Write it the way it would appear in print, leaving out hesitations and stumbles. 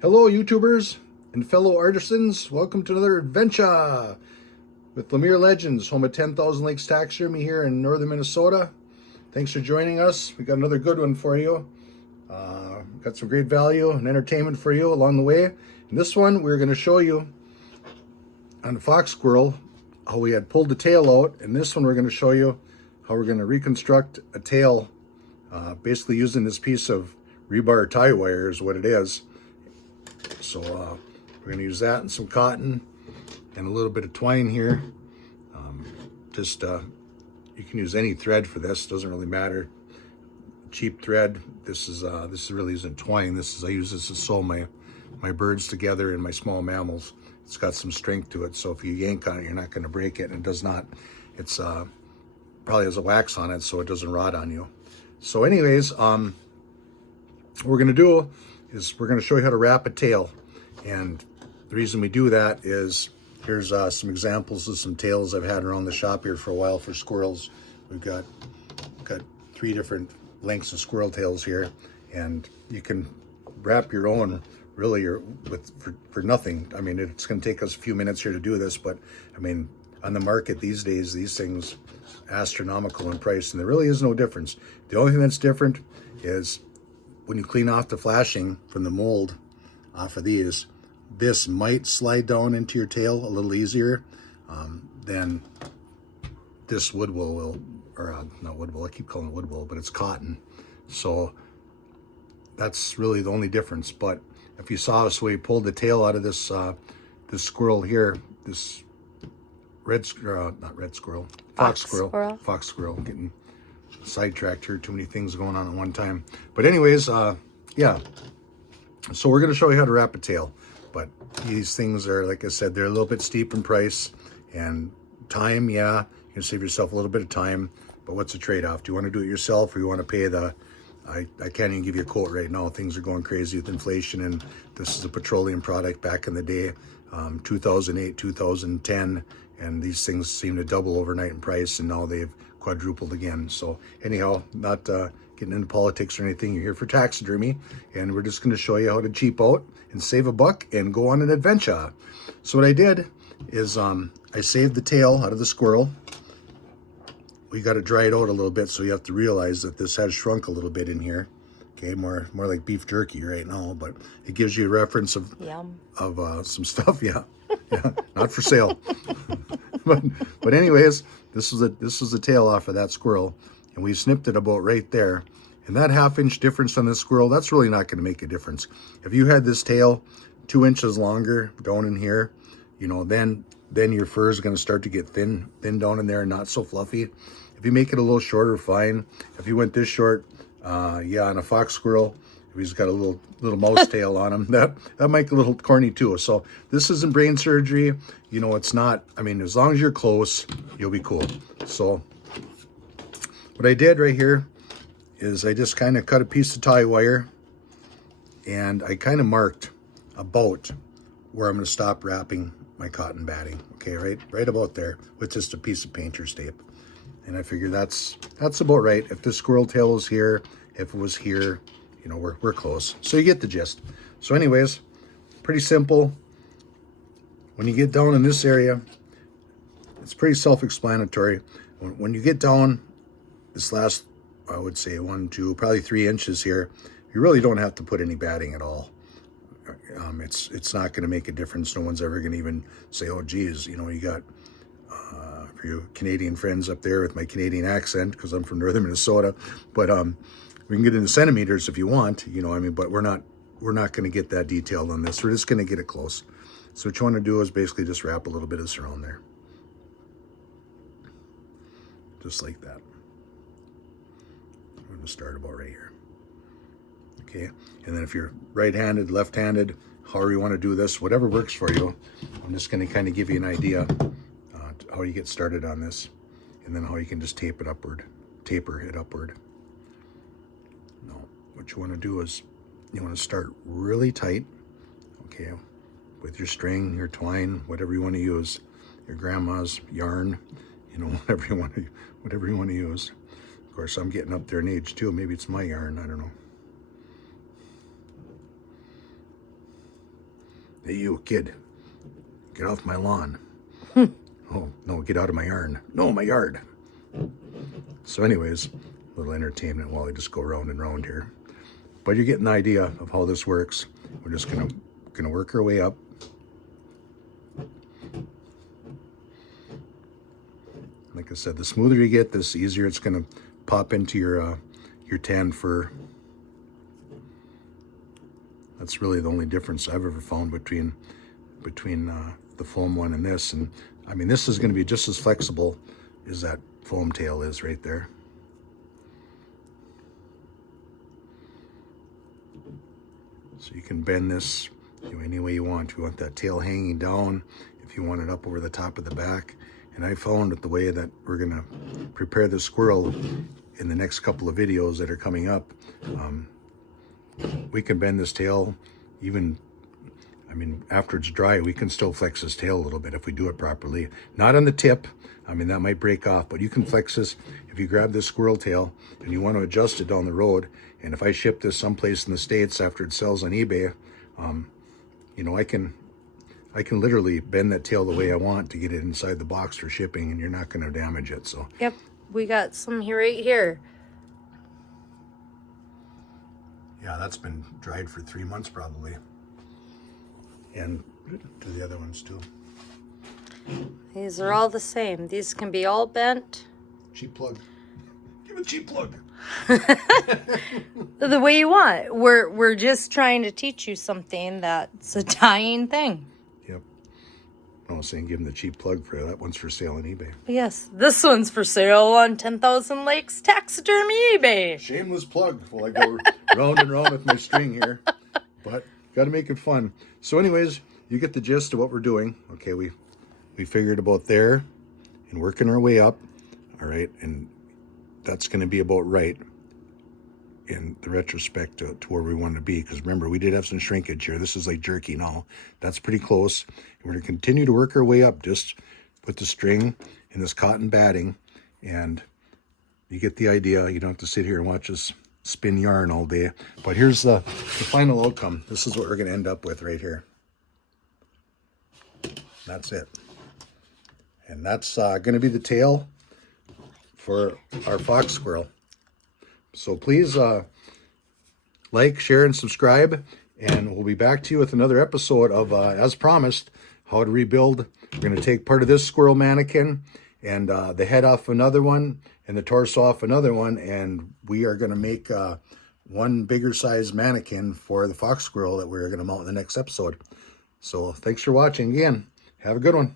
Hello, YouTubers and fellow artisans. Welcome to another adventure with Lemire Legends, home of 10,000 Lakes Taxidermy here in northern Minnesota. Thanks for joining us. We got another good one for you. Got some great value and entertainment for you along the way. In this one, we're going to show you on the fox squirrel how we had pulled the tail out. And this one, we're going to show you how we're going to reconstruct a tail, basically using this piece of rebar tie wire is what it is. So we're going to use that and some cotton and a little bit of twine here. You can use any thread for this, doesn't really matter. Cheap thread. This really isn't twine. I use this to sew my birds together and my small mammals. It's got some strength to it, so if you yank on it, you're not going to break it, and it does not. It's probably has a wax on it, so it doesn't rot on you. So anyways, what we're going to do is we're going to show you how to wrap a tail. And the reason we do that is here's some examples of some tails I've had around the shop here for a while for squirrels. We've got 3 different lengths of squirrel tails here, and you can wrap your own really for nothing. I mean, it's going to take us a few minutes here to do this, but I mean, on the market these days, these things astronomical in price, and there really is no difference. The only thing that's different is when you clean off the flashing from the mold off of these, this might slide down into your tail a little easier than this wood wool will, or not wood wool, I keep calling it wood wool, but it's cotton. So that's really the only difference. But if you saw us, we pulled the tail out of this this squirrel here, this fox squirrel, getting sidetracked here, too many things going on at one time. But anyways, yeah, so we're going to show you how to wrap a tail. But these things are, like I said, they're a little bit steep in price, and time, yeah, you can save yourself a little bit of time, but what's the trade-off? Do you want to do it yourself, or you want to pay I can't even give you a quote right now. Things are going crazy with inflation, and this is a petroleum product back in the day, 2008, 2010, and these things seem to double overnight in price, and now they've quadrupled again. So anyhow, not getting into politics or anything. You're here for taxidermy, and we're just going to show you how to cheap out and save a buck and go on an adventure. So what I did is I saved the tail out of the squirrel. We got it dried out a little bit, so you have to realize that this has shrunk a little bit in here. Okay, more like beef jerky right now, but it gives you a reference of some stuff. Yeah, yeah, not for sale. but anyways, this was the tail off of that squirrel, and we snipped it about right there. And that 1/2 inch difference on this squirrel, that's really not going to make a difference. If you had this tail 2 inches longer down in here, you know, then your fur is going to start to get thin down in there and not so fluffy. If you make it a little shorter, fine. If you went this short, yeah, on a fox squirrel, if he's got a little mouse tail on him, that might get a little corny too. So this isn't brain surgery. You know, it's not. I mean, as long as you're close, you'll be cool. So what I did right here is I just kind of cut a piece of tie wire, and I kind of marked about where I'm going to stop wrapping my cotton batting. Okay, right about there with just a piece of painter's tape. And I figure that's about right. If the squirrel tail was here, if it was here, you know, we're close. So you get the gist. So anyways, pretty simple. When you get down in this area, it's pretty self-explanatory. When you get down this last, I would say 1, 2, probably 3 inches here, you really don't have to put any batting at all. It's not going to make a difference. No one's ever going to even say, oh geez, you know, you got for you Canadian friends up there with my Canadian accent, because I'm from northern Minnesota, but we can get into centimeters if you want, you know, I mean, but we're not going to get that detailed on this. We're just going to get it close. So what you want to do is basically just wrap a little bit of this around there, just like that. I'm going to start about right here. Okay, and then if you're right-handed, left-handed, however you want to do this, whatever works for you, I'm just going to kind of give you an idea how you get started on this, and then how you can just taper it upward. Now, what you want to do is you want to start really tight, okay, with your string, your twine, whatever you want to use, your grandma's yarn, you know, whatever you want to use. Of course, I'm getting up there in age too. Maybe it's my yarn, I don't know. Hey, you kid, get off my lawn. Oh, no, get out of my yarn. No, my yard. So anyways, a little entertainment while I just go round and round here. But you're getting an idea of how this works. We're just gonna work our way up. Like I said, the smoother you get, the easier it's gonna pop into your tan fur. That's really the only difference I've ever found between the foam one and this. And I mean, this is going to be just as flexible as that foam tail is right there. So you can bend this any way you want. If you want that tail hanging down, if you want it up over the top of the back. And I found that the way that we're going to prepare the squirrel in the next couple of videos that are coming up, we can bend this tail even, I mean, after it's dry, we can still flex this tail a little bit if we do it properly. Not on the tip. I mean, that might break off, but you can flex this. If you grab this squirrel tail and you want to adjust it down the road, and if I ship this someplace in the States after it sells on eBay, you know, I can literally bend that tail the way I want to get it inside the box for shipping, and you're not going to damage it. So. Yep, we got some here right here. Yeah, that's been dried for 3 months probably. And to the other ones too. These are all the same. These can be all bent. Cheap plug. Give a cheap plug. The way you want. We're just trying to teach you something that's a dying thing. Yep. I was saying give them the cheap plug for that one's for sale on eBay. Yes, this one's for sale on 10,000 Lakes Taxidermy eBay. Shameless plug while I go round and round with my string here. But got to make it fun. So anyways, you get the gist of what we're doing. Okay, we figured about there and working our way up. All right, and that's going to be about right in the retrospect to where we want to be. Because remember, we did have some shrinkage here. This is like jerky now. That's pretty close. And we're going to continue to work our way up. Just put the string in this cotton batting, and you get the idea. You don't have to sit here and watch us spin yarn all day. But here's the final outcome. This is what we're going to end up with right here. That's it. And that's going to be the tail for our fox squirrel. So please like, share, and subscribe. And we'll be back to you with another episode of, as promised, how to rebuild. We're going to take part of this squirrel mannequin and the head off another one and the torso off another one. And we are going to make one bigger size mannequin for the fox squirrel that we're going to mount in the next episode. So thanks for watching again. Have a good one.